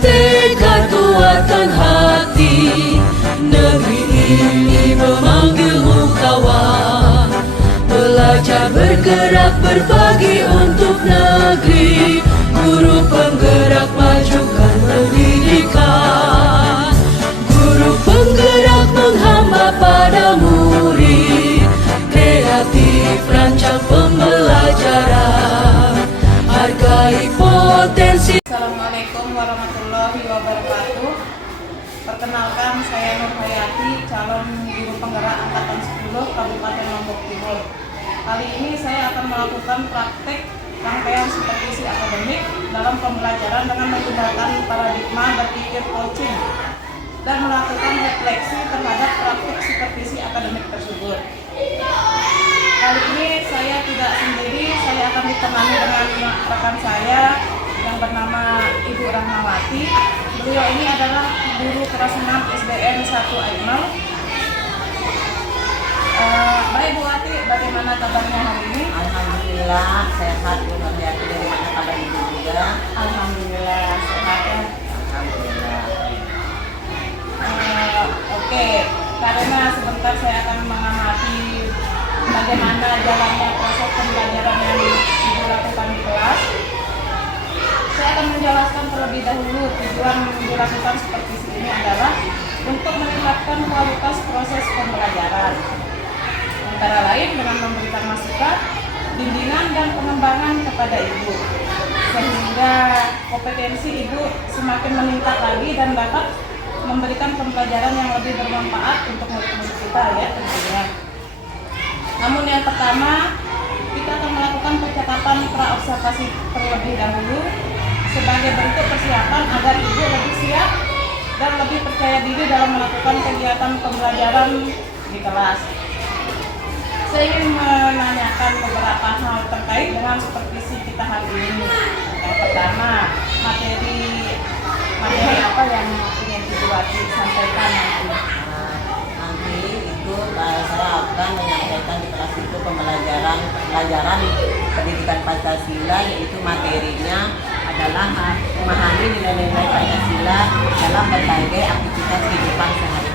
tekad kuatkan hati. Negeri ini memanggilmu kawan, belajar bergerak berbagi untuk negeri. Guru penggerak majukan pendidikan, guru penggerak menghamba pada murid. Kreatif rancang pembelajaran, hargai potensi. Assalamualaikum warahmatullahi wabarakatuh. Perkenalkan, saya Nur Hayati, calon guru penggerak angkatan 10 Kabupaten Lombok Timur. Kali ini saya akan melakukan praktek rangkaian supervisi akademik dalam pembelajaran dengan menggunakan paradigma berpikir coaching dan melakukan refleksi terhadap praktik supervisi akademik tersebut. Kali ini saya tidak sendiri, saya akan ditemani dengan rekan saya yang bernama Ibu Rahmawati. Beliau ini adalah guru kelas 6 SDN 1 Aimal. Baik Bu Wati, bagaimana kabarnya hari ini? Alhamdulillah sehat, Bu Nurhayati. Dari mana kabar Ibu juga? Alhamdulillah sehat ya. Alhamdulillah. Oke, karena sebentar saya akan mengamati bagaimana jalannya proses pembelajaran yang Ibu lakukan di kelas. Saya akan menjelaskan terlebih dahulu tujuan dilakukan supervisi ini adalah untuk meningkatkan kualitas proses pembelajaran, antara lain dengan memberikan masukan, bimbingan dan pengembangan kepada Ibu, sehingga kompetensi Ibu semakin meningkat lagi dan dapat memberikan pembelajaran yang lebih bermanfaat untuk murid-murid kita ya tentunya. Namun yang pertama, kita akan melakukan percakapan pra-observasi terlebih dahulu sebagai bentuk persiapan agar Ibu lebih siap dan lebih percaya diri dalam melakukan kegiatan pembelajaran di kelas. Saya ingin menanyakan beberapa hal terkait dengan supervisi kita hari ini. Yang pertama, materi apa yang ingin Ibu Wati sampaikan nanti? Nanti itu saya akan menyampaikan di kelas itu pelajaran pendidikan Pancasila, yaitu materinya adalah memahami nilai-nilai Pancasila dalam berbagai aktivitas kehidupan sehari-hari.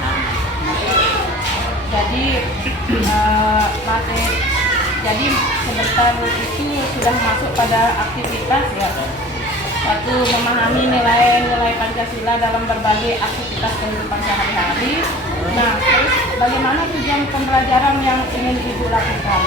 Jadi sebentar itu sudah masuk pada aktivitas ya. Satu, memahami nilai-nilai Pancasila dalam berbagai aktivitas kehidupan sehari-hari. Nah, terus bagaimana tujuan pembelajaran yang ingin Ibu lakukan?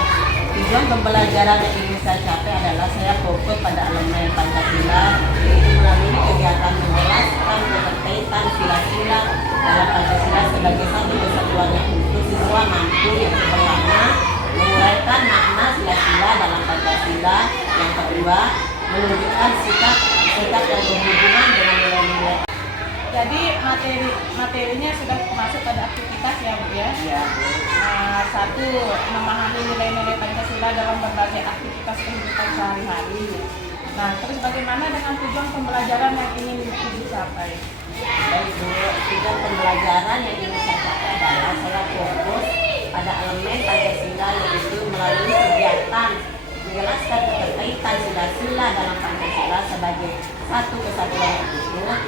Tujuan pembelajaran yang ingin saya capai adalah saya fokus pada elemen Pancasila, yaitu melalui kegiatan menjelaskan keterkaitan sila-sila dalam Pancasila sebagai satu kesatuan yang utuh. Siswa mampu yang pertama menguraikan makna sila-sila dalam Pancasila. Yang kedua, menunjukkan sikap yang berhubungan dengan nilai-nilai. Jadi materinya sudah masuk pada aktivitas ya Bu ya? Iya. Satu, memahami nilai-nilai Pancasila dalam berbagai aktivitas kehidupan sehari-hari. Nah, terus bagaimana dengan tujuan pembelajaran yang ingin Ibu capai? Baik Bu, tujuan pembelajaran yang ingin saya capai adalah saya fokus pada elemen Pancasila, yaitu melalui kegiatan menjelaskan keterkaitan sila-sila dalam Pancasila sebagai satu kesatuan yang utuh.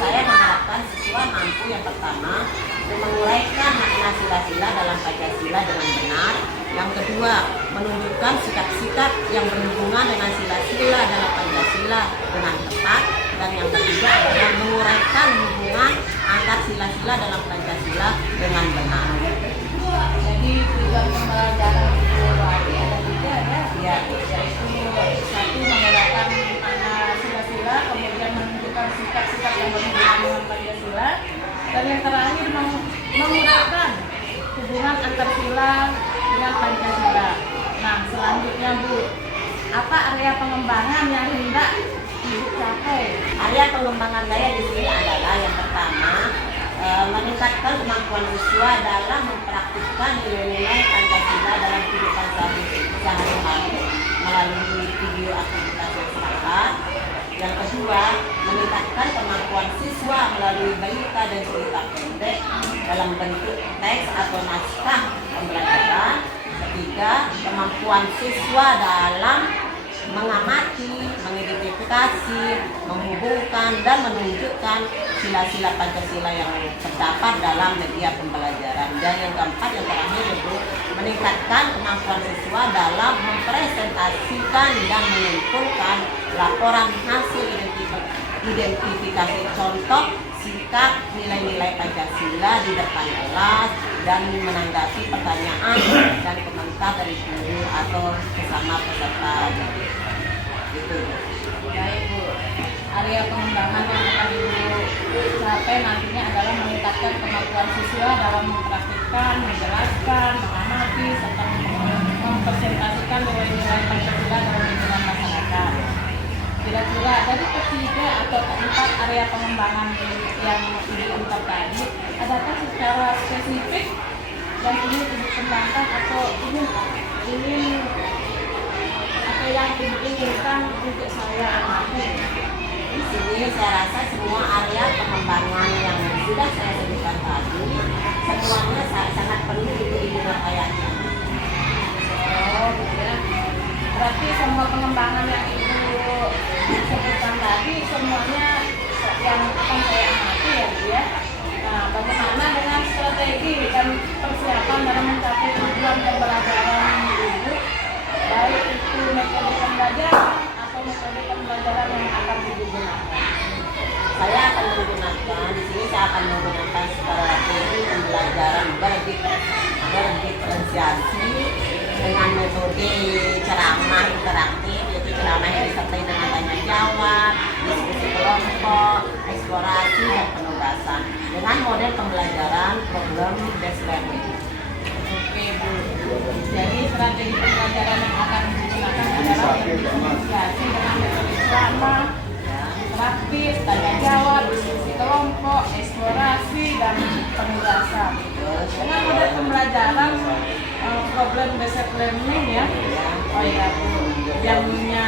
Saya mengharapkan siswa mampu yang pertama menguraikan makna sila-sila dalam Pancasila dengan benar. Yang kedua, menunjukkan sikap-sikap yang berhubungan dengan sila-sila dalam Pancasila dengan tepat. Dan yang ketiga adalah menguraikan hubungan antar sila-sila dalam Pancasila dengan benar. Jadi tujuan pembelajaran Ibu Wati ada tiga ya? Ya. Yaitu satu, menguraikan makna sila-sila, kemudian menunjukkan sikap-sikap yang berhubungan dengan Pancasila, dan yang terakhir menguraikan hubungan antar sila dengan Pancasila. Nah, selanjutnya Bu, apa area pengembangan yang hendak Ibu capai? Area pengembangan saya di sini adalah yang pertama, meningkatkan kemampuan siswa dalam mempraktikkan nilai-nilai Pancasila dalam kehidupan sehari-hari melalui video aktivitas masyarakat. Yang kedua, meningkatkan kemampuan siswa melalui berita dan cerita pendek dalam bentuk teks atau naskah pembelajaran. Ketiga, kemampuan siswa dalam mengamati, mengidentifikasi, menghubungkan, dan menunjukkan sila-sila Pancasila yang terdapat dalam media pembelajaran. Dan yang keempat, yang terakhir, Ibu, meningkatkan kemampuan siswa dalam mempresentasikan dan mengumpulkan laporan hasil identifikasi contoh sikap nilai-nilai Pancasila di depan kelas dan menanggapi pertanyaan dan komentar dari guru atau sesama peserta didik. Gitu. Baik Bu, area pengembangan yang akan Ibu capai nantinya adalah meningkatkan kemampuan siswa dalam mempraktikkan, menjelaskan, mengamati, serta mempresentasikan nilai-nilai Pancasila dalam lingkungan masyarakat. Kira-kira dari ketiga atau keempat area pengembangan yang Ibu ungkap tadi, adakah secara spesifik yang ingin Ibu kembangkan atau ingin atau yang Ibu inginkan untuk saya amati? Di sini saya rasa semua area pengembangan yang sudah saya sebutkan tadi semuanya sangat perlu Ibu rayani. Oh, gitu ya. Berarti semua pengembangan yang Ibu sebutkan tadi semuanya yang akan saya amati ya Bu ya. Nah, bagaimana dengan strategi dan persiapan dalam mencapai tujuan pembelajaran Ibu, baik itu metode pembelajaran atau metode pembelajaran yang akan digunakan? Saya akan menggunakan di sini saya akan menggunakan strategi pembelajaran berdiferensiasi dengan metode ceramah interaktif, yaitu ceramah yang disertai dengan tanya jawab, diskusi kelompok, eksplorasi dan penugasan dengan model pembelajaran problem based learning. Oke Bu, jadi strategi pembelajaran yang akan digunakan adalah berdifferensiasi dengan metode ceramah, praktis, tanya jawab, diskusi kelompok, eksplorasi dan penugasan. Dengan model pembelajaran problem based learning ya. Oh iya Bu, jamnya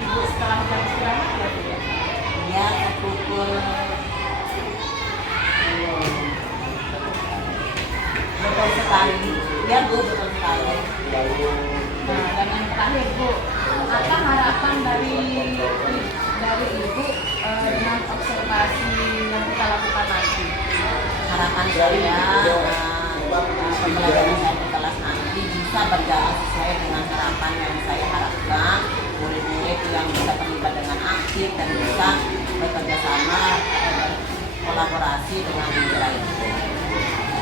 Ibu setelah jam istirahat ya Bu ya? Ya, pukul betul sekali. Ya Bu, betul sekali. Nah, dan yang terakhir Bu, apa harapan dari Ibu dengan observasi yang kita lakukan nanti? Harapan saya pembelajaran saya di kelas nanti bisa berjalan sesuai dengan harapan yang saya harapkan. Murid-murid yang bisa terlibat dengan aktif dan bisa bekerja sama kolaborasi dengan guru lain.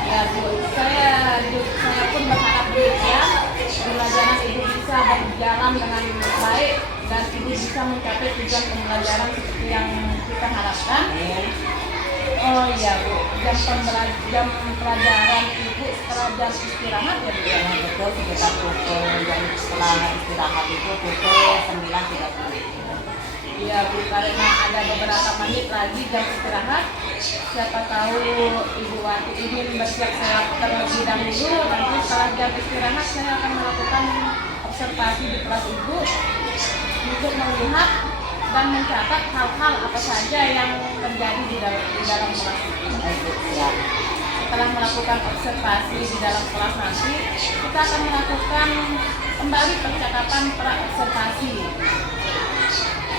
Ya Bu, saya pun berharap ya pembelajaran Ibu bisa berjalan dengan baik dan Ibu bisa mencapai tujuan pembelajaran seperti yang kita harapkan. Oh iya Bu, jam pelajaran Ibu setelah jam istirahat ya Bu? Ya, betul, sekitar pukul jam setelah istirahat itu pukul 9.30. Iya Bu, karena ada beberapa menit lagi jam istirahat. Siapa tahu Ibu Wati ingin bersiap-siap terlebih dahulu. Nanti setelah jam istirahat saya akan melakukan observasi di kelas Ibu untuk melihat dan mencatat hal-hal apa saja yang terjadi di dalam kelas Ibu. Setelah melakukan observasi di dalam kelas nanti, kita akan melakukan kembali percakapan pra-observasi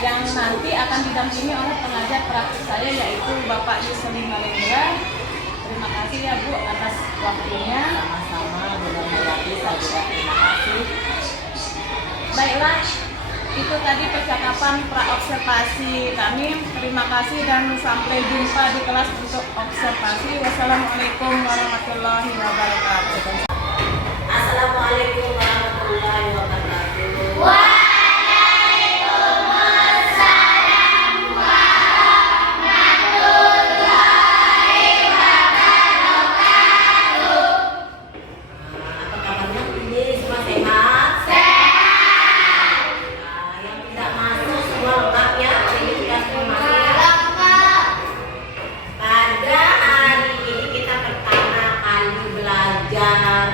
yang nanti akan didampingi oleh pengajar praktik saya yaitu Bapak Yusli Malendra. Terima kasih ya Bu atas waktunya. Sama-sama, Bu Hayati, saya juga terima kasih. Baiklah, itu tadi percakapan pra-observasi kami. Terima kasih dan sampai jumpa di kelas untuk observasi. Wassalamualaikum warahmatullahi wabarakatuh. Assalamualaikum warahmatullahi wabarakatuh.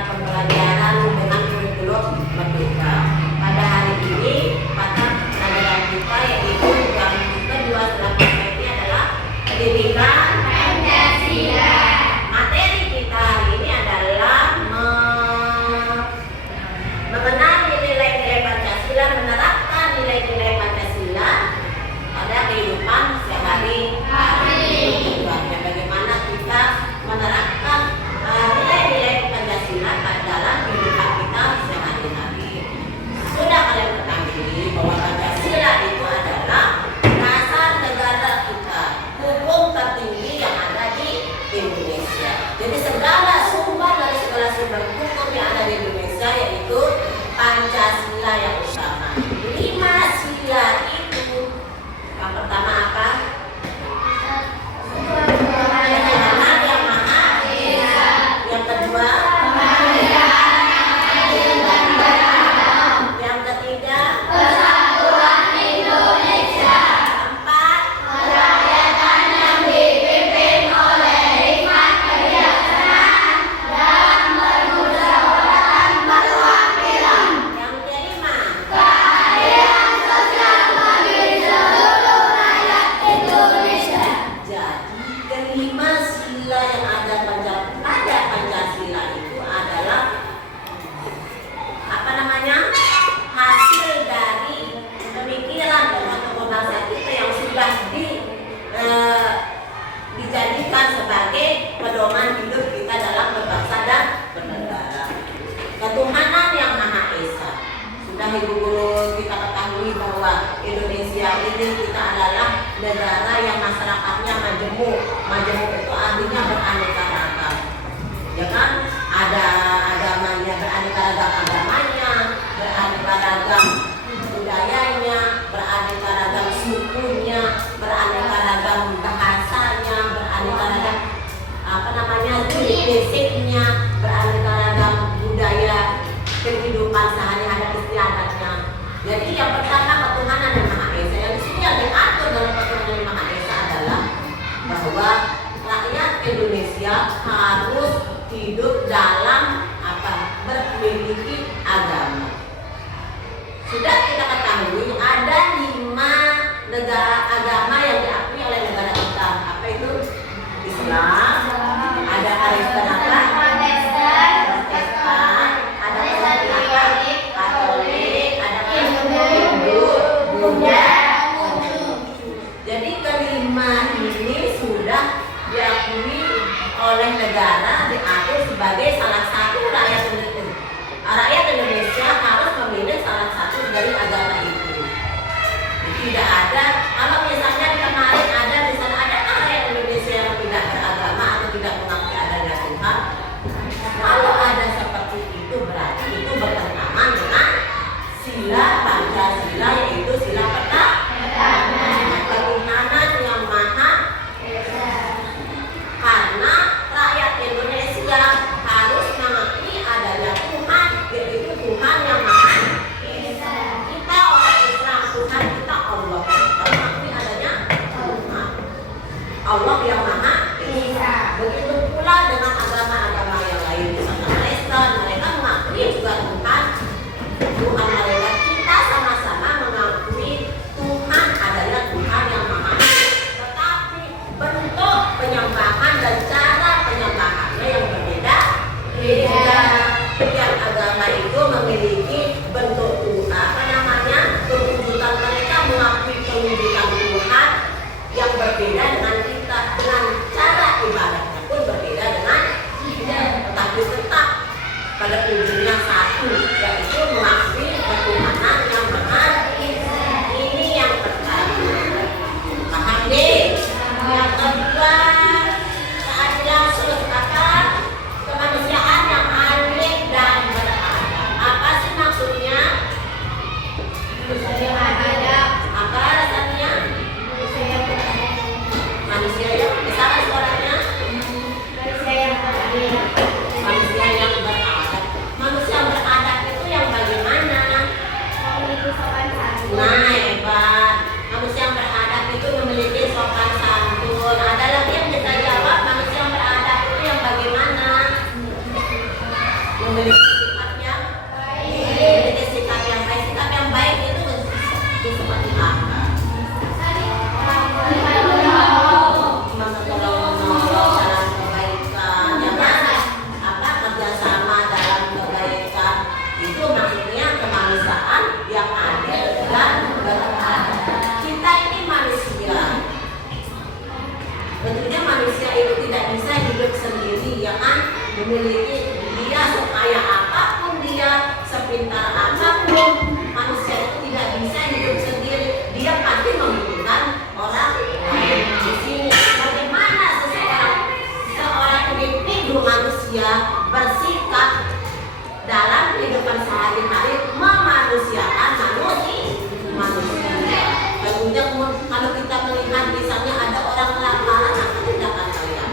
Pembelajaran dengan kurikulum merdeka. Pada hari sudah Ibu Guru kita ketahui bahwa Indonesia ini kita adalah negara yang masyarakatnya majemuk. Majemuk itu artinya beraneka ragam. Ya kan? Ada agamanya, beraneka ragam agamanya, beraneka ragam budayanya, beraneka ragam sukunya, beraneka ragam bahasanya, beraneka ragam ciri fisiknya, beraneka ragam budaya kehidupan sehari-hari istiadatnya. Jadi yang pertama ketuhanan yang Maha Esa. Yang di sini yang diatur dalam ketuhanan yang Maha Esa adalah bahwa rakyat Indonesia harus hidup dalam memiliki agama. Sudah kita ketahui ada 5 negara agama yang diakui oleh negara kita. Apa itu? Islam, ada Kristen apa? Protestan, ada Katolik, ada Hindu, Buddha. Jadi kelima ini sudah diakui oleh negara, diatur sebagai salah satu rakyat Indonesia. Rakyat Indonesia harus memilih salah satu dari agama itu. Tidak ada, kalau misalnya kemarin ada di sana ada rakyat Indonesia yang tidak beragama atau tidak mengakui adanya Tuhan. Kalau ada seperti itu berarti itu bertentangan dengan sila Pancasila, yaitu sila ketuhanan yang Maha Esa. Karena rakyat Indonesia harus mengakui adanya Tuhan, yaitu Tuhan yang Maha Esa. Kita orang Islam, Tuhan kita Allah. Kita mengakui adanya Tuhan, Allah yang Maha Esa. Begitu pula dengan agama-agama yang lain, misalnya Kristen, mereka mengakui juga Tuhan mereka. Kita sama-sama mengakui Tuhan adalah Tuhan yang Maha Esa. Tetapi bentuk penyembahan dan cara penyembahannya yang berbeda. Yang agama itu memiliki bentuk perwujudan mereka mengakui perwujudan Tuhan yang berbeda dengan kita, dengan cara ibadahnya pun berbeda dengan kita, tetapi tetap pada ujungnya satu, yaitu mengakui ketuhanan yang Maha Esa. Ini yang pertama. Paham deh? Yang kedua, keadilan sosial, kemanusiaan yang adil dan beradab. Apa sih maksudnya? Apa rasanya? Manusia yang misalkan suaranya? Manusia yang beradab. Manusia yang beradab itu yang bagaimana? Nah, hebat. Manusia yang beradab itu memiliki sopan santun. Ada lagi yang bisa jawab, manusia yang beradab itu yang bagaimana? Memiliki sikap yang baik. Memiliki sikap yang baik. Sikap yang baik itu seperti apa? Menolong dalam kebaikan, ya kan? Apa kerjasama dalam kebaikan? Itu maksudnya kemanusiaan yang adil dan beradab. Kita ini manusia. Tentunya manusia itu tidak bisa hidup sendiri, ya kan? Memiliki dia sekaya apapun dia, sepintar apapun, manusia itu tidak bisa hidup sendiri. Dia pasti membutuhkan orang lain. Di sini bagaimana seorang individu manusia bersikap dalam kehidupan sehari-hari memanusiakan manusia. Tentunya kalau kita melihat misalnya ada orang kelaparan, apa tindakan kalian?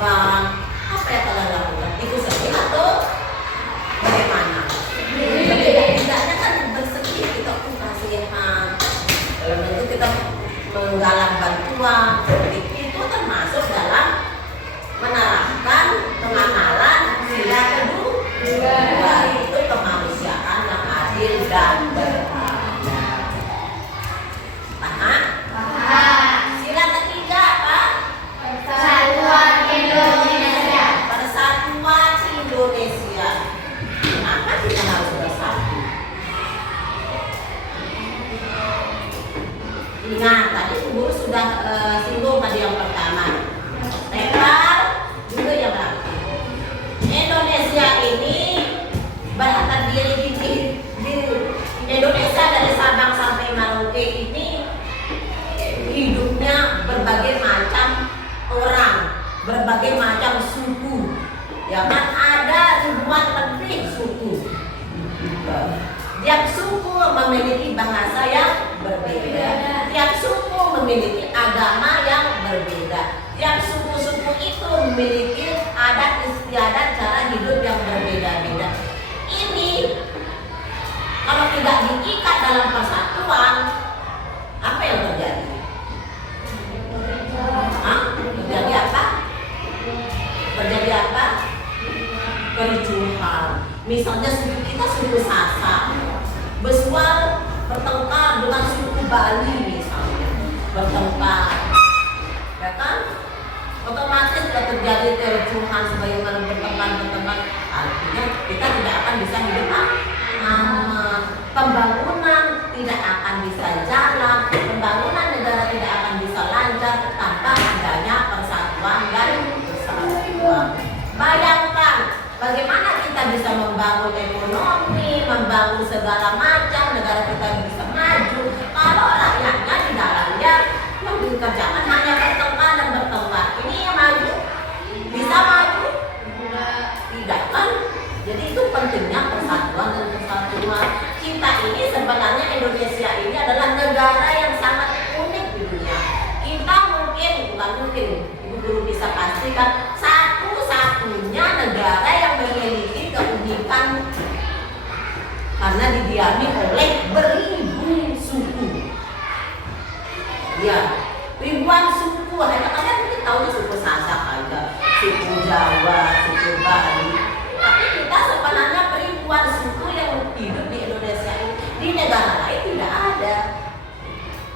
korban, apa yang kalian lakukan? Itu sedih atau bagaimana? Tidaknya kan bersedih, kita pun kasihan. Dalam itu kita menggalang bantuan, itu termasuk dalam menerapkan pengamalan sila kedua, itu kemanusiaan yang adil dan beradab. Paham? Sila ketiga apa? Persatuan Indonesia. Persatuan Indonesia. Kenapa kita harus bersatu? Ingat, tadi guru sudah singgung tadi yang pertama. Netral juga yang rapi. Indonesia ini berada diri di Indonesia dari Sabang sampai Merauke ini hidupnya berbagai macam orang, berbagai macam suku. Ya kan ada ribuan lebih suku. Tiap suku memiliki bahasa yang berbeda. Tiap suku memiliki agama yang berbeda. Tiap suku-suku itu memiliki adat istiadat cara hidup yang berbeda-beda. Ini kalau tidak diikat dalam persatuan, apa yang terjadi? Terjadi apa? Terjadi apa? Kericuhan. Misalnya suku kita suku Sasak, Besual bertengkar dengan suku Bali misalnya, bertengkar, ya kan? Otomatis sudah terjadi kericuhan sebagaimana bertengkar. Artinya kita tidak akan bisa hidup aman. Pembangunan tidak akan bisa jalan, pembangunan negara tidak akan bisa lancar tanpa adanya persatuan dan kesatuan. Bayangkan bagaimana kita bisa membangun ekonomi, membangun segala macam, negara kita bisa maju kalau rakyatnya di dalamnya yang dikerjakan hanya bertengkar dan bertengkar. Ini yang maju? Bisa maju? Tidak kan? Jadi itu pentingnya persatuan dan kesatuan. Kita ini sebenarnya Indonesia ini adalah negara yang sangat unik di dunia. Kita bukan mungkin, Ibu Guru bisa pastikan satu-satunya negara yang memiliki keunikan karena didiami oleh beribu suku. Ya, ribuan suku. Hanya kalian mungkin tahu suku Sasak aja, suku Jawa, suku Bali. Tapi kita sebenarnya ribuan suku yang hidup di Indonesia ini. Di negara lain tidak ada.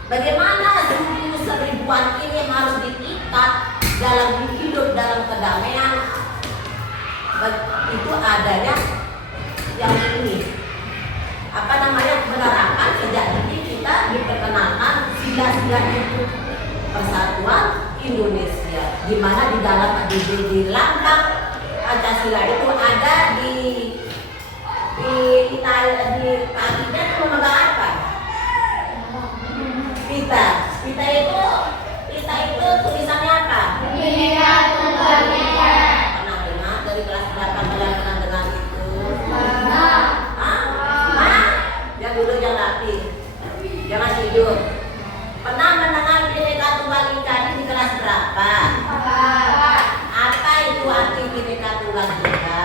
Bagaimana suku seribuan ini harus diikat dalam hidup dalam kedamaian? Itu adanya yang ini. Apa namanya, penerapan sejak ini kita diperkenalkan sila-sila itu persatuan Indonesia, di mana di dalam di lambang Pancasila itu ada di kakinya itu memegang apa? Pita itu tulisannya apa? Bhinneka Tunggal Ika. Pernah dengar dari kelas berapa kalian pernah dengar itu? Pernah. Yang dulu yang rapi, jangan tidur. Pernah mendengar Bhinneka Tunggal Ika di kelas berapa? Apa itu arti Bhinneka Tunggal Ika?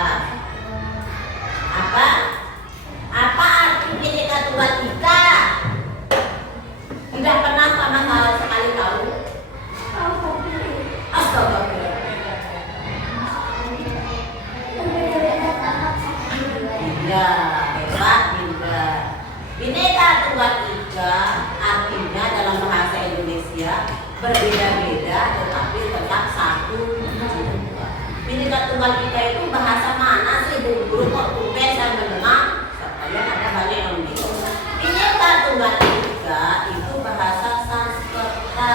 Apa arti Bhinneka Tunggal Ika? Tidak pernah sama sekali tahu. Astagfirullah. Ya, hebat juga. Bhinneka Tunggal Ika artinya dalam bahasa Indonesia berbeda-beda tetapi tetap satu jiwa. Bhinneka Tunggal Ika itu bahasa mana sih Bu Guru? Kok tumben saya mendengar? Saya ada banyak yang bingung. Bhinneka Tunggal Ika itu bahasa Sanskerta,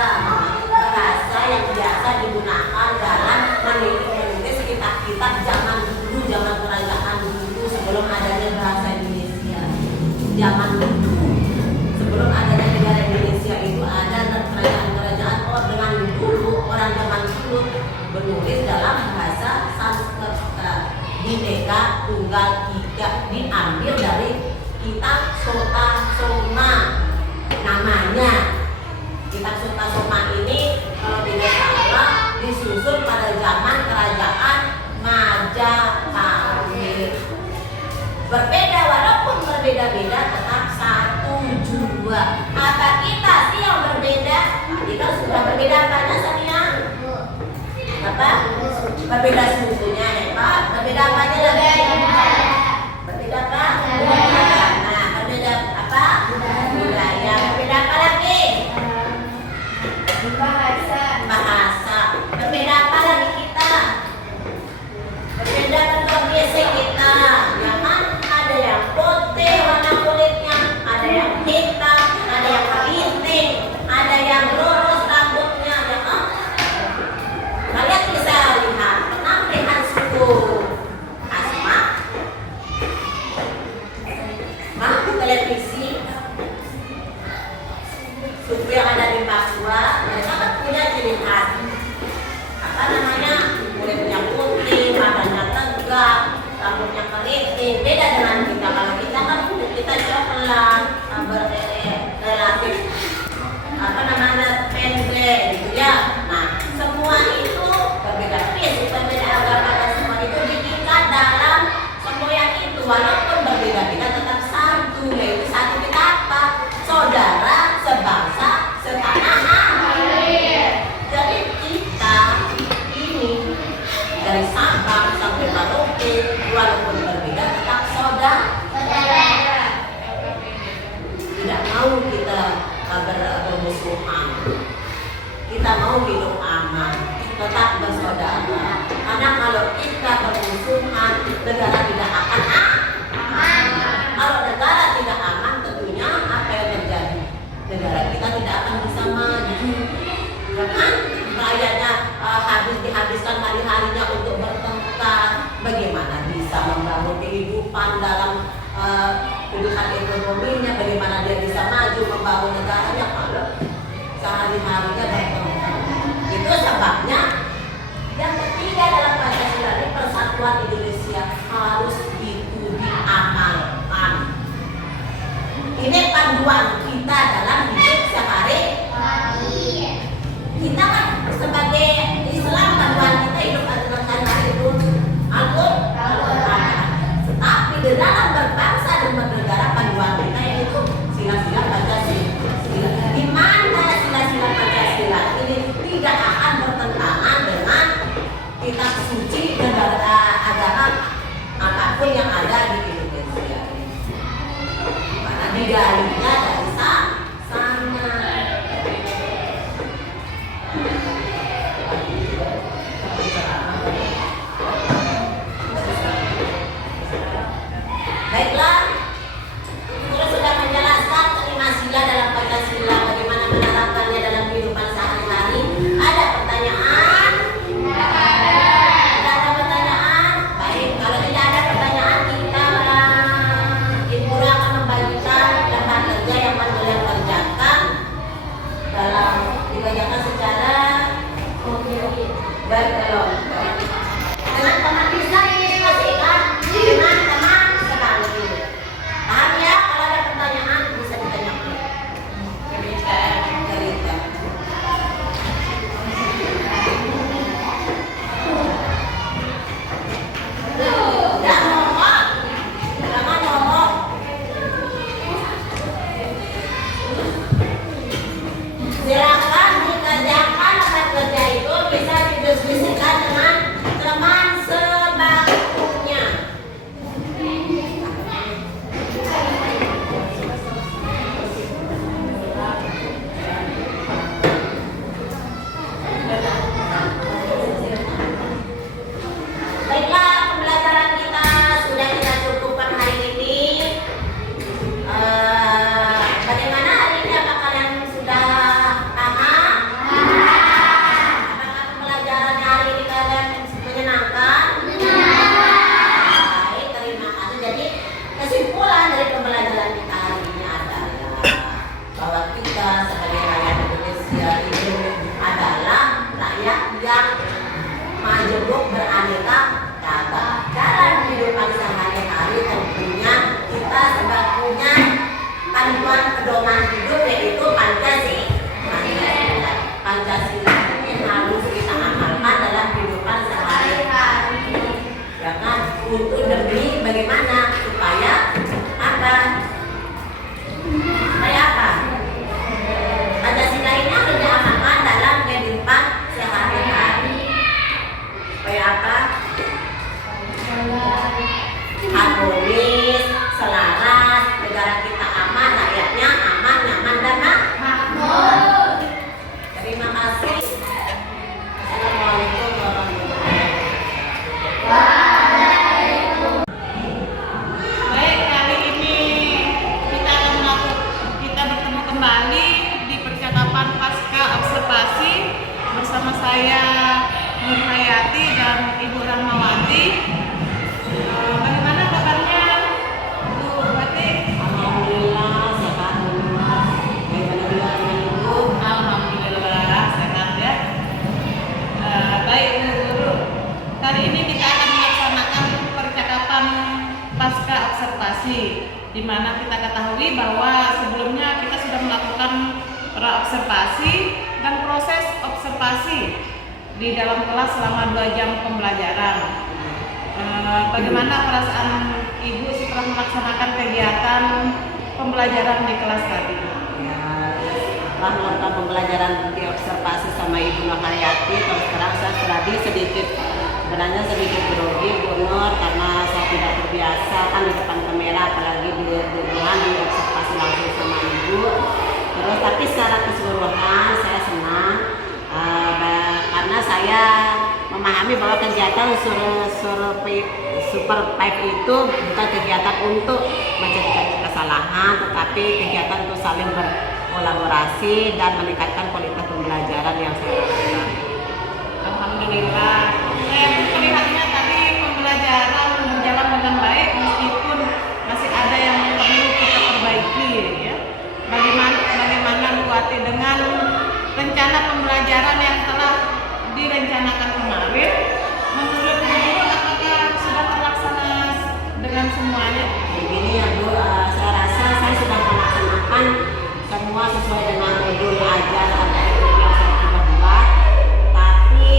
bahasa yang biasa digunakan dalam menulis kitab-kitab zaman dulu, zaman kerajaan dulu sebelum adanya bahasa Indonesia. Zaman dulu sebelum adanya negara Indonesia itu ada kerajaan-kerajaan dengan dulu orang zaman dulu menulis dalam bahasa Sanskerta. Bhinneka Tunggal Ika diambil dari kitab Sota Soma namanya. Kitab Sota Soma ini kalau tidak salah disusun pada zaman kerajaan dua. Apa kita sih yang berbeda? Tadi kan sudah berbeda apanya Sania? Apa? Berbeda sukunya, hebat. Berbeda apanya lagi? Berbeda apa? Nah, berbeda apa? Budaya. Berbeda apa lagi? Bahasa. Berbeda apa lagi kita? Berbeda bentuk fisik kita. Ya kan? Ada yang putih warna kulitnya, ada yang hitam, ada yang keriting, ada yang lurus rambutnya. Ya kan? Kalian bisa lihat penampilan suku Asma di televisi. Suku yang ada di Papua, mereka kan punya ciri khas. Apa namanya? Kulitnya putih, badannya tegak, rambutnya keriting. Beda dengan kita. Kalau kita kan kulit kita coklat, relatif apa namanya pendek gitu ya. Nah, semua itu berbeda fisik, berbeda agama, dan semua itu diikat dalam semboyan itu. Walaupun berbeda-beda tetap satu, yaitu satu kita apa? Saudara, sebangsa, setanah air. Jadi kita ini dari Sabang sampai Merauke, walaupun berbeda tetap saudara. Tidak mau kita bermusuhan. Kita mau hidup aman, tetap bersaudara. Karena kalau kita bermusuhan, negara tidak akan aman. Kalau negara tidak aman, tentunya apa yang terjadi? Negara kita tidak akan bisa maju. Ya kan? Rakyatnya dihabiskan hari-harinya untuk bertengkar. Bagaimana bisa membangun kehidupan dalam kehidupan ekonominya? Bagaimana dia bisa maju membangun negaranya kalau sehari-harinya bertengkar? Itu sebabnya yang ketiga dalam Pancasila ini, persatuan Indonesia harus itu diamalkan. Ini panduan kita dalam hidup sehari-hari. Kita kan sebagai Islam, panduan kita hidup adalah sehari-hari itu Al-Quran. Tetapi di dalam berbangsa dan bernegara, panduan kita yaitu sila-sila Pancasila. Di mana sila-sila Pancasila ini tidak akan bertentangan dengan kitab suci negara agama apapun yang ada di Indonesia. Karena digalinya dari sana. Baiklah, kita sudah menjelaskan kelima sila dalam Pancasila, bagaimana menerapkannya dalam kehidupan sehari-hari. Ada pertanyaan? Tidak ada pertanyaan? Baik, kalau tidak ada pertanyaan, Ibu akan membagikan lembar kerja yang kalian kerjakan dibagikan secara baik. Kalau teman-teman bisa didiskusikan dengan teman sekali. Paham ya? Kalau ada pertanyaan bisa ditanyakan. Cerita. Jangan ngomong. Jangan ngomong. Silakan dikerjakan lembar kerja itu, bisa didiskusikan dengan teman sebangkunya. Baiklah, pembelajaran kita sudah kita cukupkan hari ini. Bagaimana hari ini? Apa kalian sudah paham? Apakah pembelajaran hari ini kalian menyenangkan? Baik, terima kasih. Jadi kesimpulan dari pembelajaran kita hari ini adalah bahwa kita sebagai rakyat Indonesia ini adalah rakyat yang majemuk beraneka ragam. Dalam kehidupan sehari-hari tentunya kita punya panduan pedoman hidup yaitu Pancasila. Pancasila ini harus kita amalkan dalam kehidupan sehari-hari. Ya kan? Untuk demi bagaimana supaya apa? Supaya apa? bahwa sebelumnya kita sudah melakukan praobservasi dan proses observasi di dalam kelas selama 2 jam pembelajaran. Bagaimana perasaan Ibu setelah melaksanakan kegiatan pembelajaran di kelas tadi? Ya, setelah melakukan pembelajaran diobservasi sama Ibu Nurhayati, terus terang saya sebenarnya sedikit grogi Bu Nur, karena saya tidak terbiasa kan di depan kamera, apalagi di diobservasi langsung sama Ibu. Terus tapi secara keseluruhan saya senang karena saya memahami bahwa kegiatan Super 5 itu bukan kegiatan untuk mencari kesalahan, tetapi kegiatan untuk saling berkolaborasi dan meningkatkan kualitas pembelajaran yang saya lakukan. Alhamdulillah. Saya melihatnya tadi pembelajaran berjalan dengan baik meskipun masih ada yang perlu kita perbaiki ya. Bagaimana Bu Ati dengan rencana pembelajaran yang telah direncanakan kemarin, menurut Bu Guru apakah sudah terlaksana dengan semuanya? Begini ya Bu, saya rasa saya sudah melaksanakan semua sesuai dengan modul ajaran yang saya sudah buat. Tapi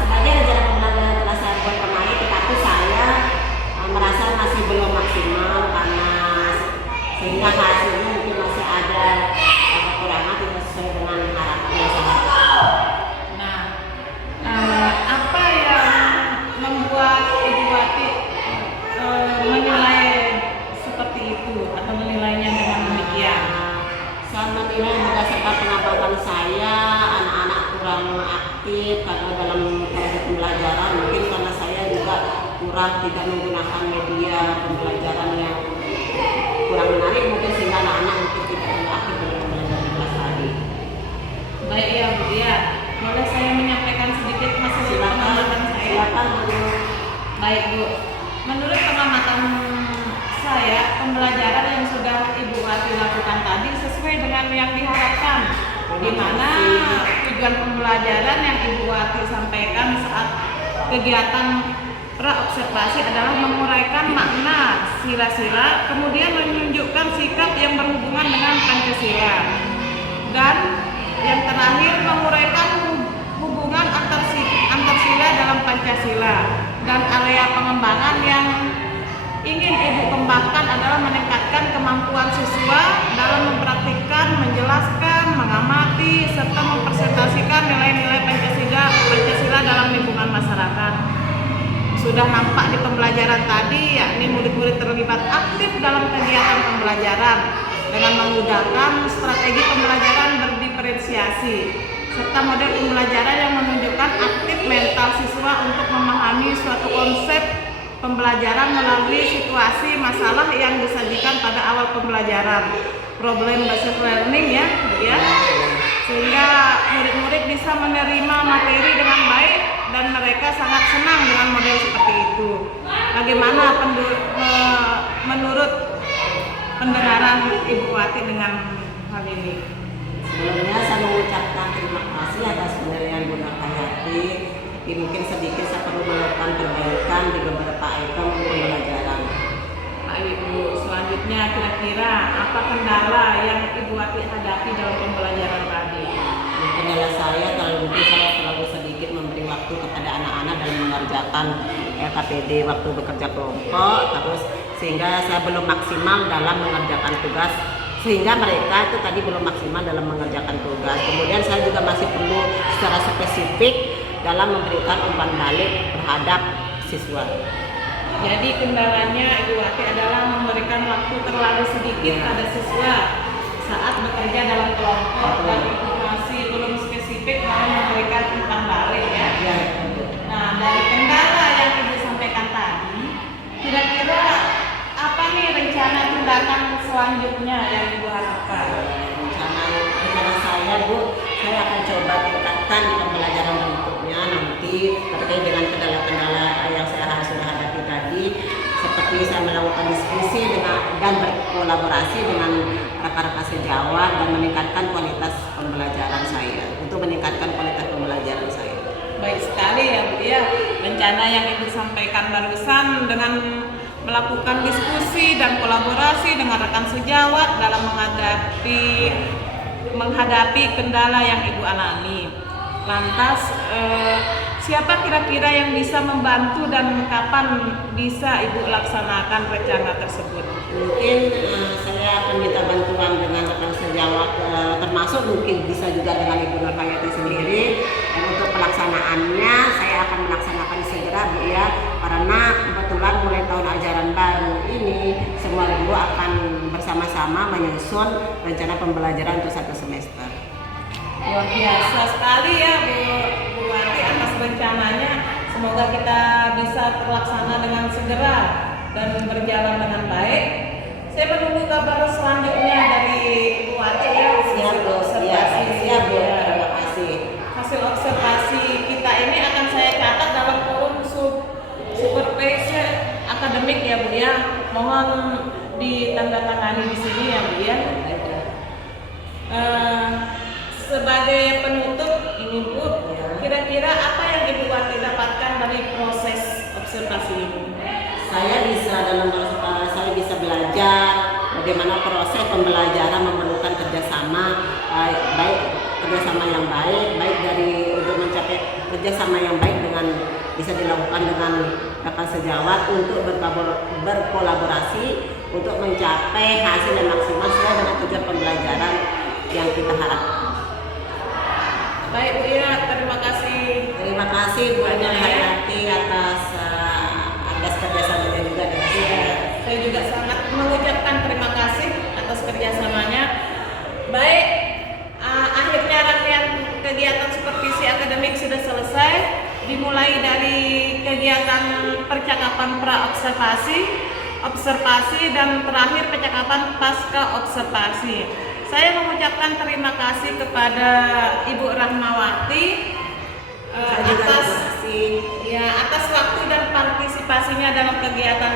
sebagai rencana pembelajaran telah saya buat kemarin, tetapi saya merasa masih belum maksimal karena sehingga hasilnya mungkin masih ada kekurangan tidak sesuai dengan harapan yang saya harapkan. Nah, apa yang membuat Ibu Ati menilai seperti itu atau menilainya dengan demikian? Saya menilai berdasarkan pengamatan saya, anak-anak kurang aktif karena dalam proses pembelajaran, mungkin karena saya juga kurang tidak menggunakan media pembelajaran yang kurang menarik, mungkin sehingga anak-anak mungkin tidak aktif dalam belajar di kelas tadi. Baik ya Bu ya, boleh saya menyampaikan sedikit hasil pengamatan saya? Silakan Bu. Baik Bu, menurut pengamatan saya, pembelajaran yang sudah Ibu Ati lakukan tadi sesuai dengan yang diharapkan, di mana tujuan pembelajaran yang Ibu Ati sampaikan saat kegiatan praobservasi adalah menguraikan makna sila-sila, kemudian menunjukkan sikap yang berhubungan dengan Pancasila, dan yang terakhir menguraikan hubungan antar sila dalam Pancasila. Dan area pengembangan yang ingin Ibu kembangkan adalah meningkatkan kemampuan siswa dalam mempraktikkan, menjelaskan, mengamati, serta mempresentasikan nilai-nilai Pancasila dalam lingkungan masyarakat. Sudah nampak di pembelajaran tadi, yakni murid-murid terlibat aktif dalam kegiatan pembelajaran dengan menggunakan strategi pembelajaran berdiferensiasi serta model pembelajaran yang menunjukkan aktif mental siswa untuk memahami suatu konsep pembelajaran melalui situasi masalah yang disajikan pada awal pembelajaran, problem based learning ya, sehingga murid-murid bisa menerima materi dengan baik dan mereka sangat senang dengan model seperti itu. Bagaimana menurut pendengaran Ibu Ati dengan hal ini? Sebelumnya saya mengucapkan terima kasih atas penilaian Bu Nurhayati. Tapi mungkin sedikit saya perlu melakukan perbaikan di beberapa item pembelajaran. Pak Ibu, selanjutnya kira-kira apa kendala yang Ibu Ati hadapi dalam pembelajaran tadi? Kendala saya mungkin saya terlalu sedikit memberi waktu kepada anak-anak dalam mengerjakan LKPD waktu bekerja kelompok, terus sehingga saya belum maksimal dalam mengerjakan tugas, sehingga mereka itu tadi belum maksimal dalam mengerjakan tugas. Kemudian saya juga masih perlu secara spesifik dalam memberikan umpan balik terhadap siswa. Jadi kendalanya Ibu Ati adalah memberikan waktu terlalu sedikit pada siswa saat bekerja dalam kelompok dan itu masih belum spesifik dalam memberikan umpan balik ya. Nah, dari kendala yang Ibu sampaikan tadi, kira-kira apa nih rencana tindakan selanjutnya yang Ibu harapkan? Rencana saya Bu, saya akan coba tingkatkan pembelajaran berikutnya nanti terkait dengan kendala-kendala yang saya sudah hadapi tadi, seperti saya melakukan diskusi dan berkolaborasi dengan rekan-rekan sejawat dan meningkatkan kualitas pembelajaran saya, untuk meningkatkan kualitas pembelajaran saya. Baik sekali ya Bu ya, rencana yang Ibu sampaikan barusan dengan melakukan diskusi dan kolaborasi dengan rekan sejawat dalam menghadapi kendala yang Ibu alami. Lantas, siapa kira-kira yang bisa membantu dan kapan bisa Ibu laksanakan rencana tersebut? Mungkin saya akan minta bantuan dengan rekan sejawat, termasuk mungkin bisa juga dengan Ibu Nur Hayati sendiri. Dan untuk pelaksanaannya saya akan melaksanakan segera Bu ya, karena kebetulan mulai tahun ajaran baru ini semua guru akan bersama-sama menyusun rencana pembelajaran untuk 1 semester. Luar biasa sekali ya Bu Wati atas rencananya. Semoga kita bisa terlaksana dengan segera dan berjalan dengan baik. Saya menunggu kabar selanjutnya dari Bu Wati ya. Siap Bu, siap Bu, terima kasih. Hasil observasi kita ini akan saya catat dalam forum supervision akademik ya Bu ya. Mohon ditandatangani di sini ya Bu ya. Sebagai penutup ini Bu, kira-kira apa yang Ibu Wati dapatkan dari proses observasi ini? Saya bisa belajar bagaimana proses pembelajaran memerlukan kerjasama, baik kerjasama yang baik dari untuk mencapai kerjasama yang baik dengan bisa dilakukan dengan rekan sejawat untuk berkolaborasi untuk mencapai hasil yang maksimal sesuai dengan tujuan pembelajaran yang kita harapkan. Baik Bu ya, terima kasih. Terima kasih Bu Nur Hayati atas kerjasamanya juga dengan saya. Saya juga sangat mengucapkan terima kasih atas kerjasamanya. Baik, akhirnya rangkaian kegiatan supervisi akademik sudah selesai. Dimulai dari kegiatan percakapan observasi dan terakhir percakapan pasca observasi. Saya mengucapkan terima kasih kepada Ibu Rahmawati atas waktu dan partisipasinya dalam kegiatan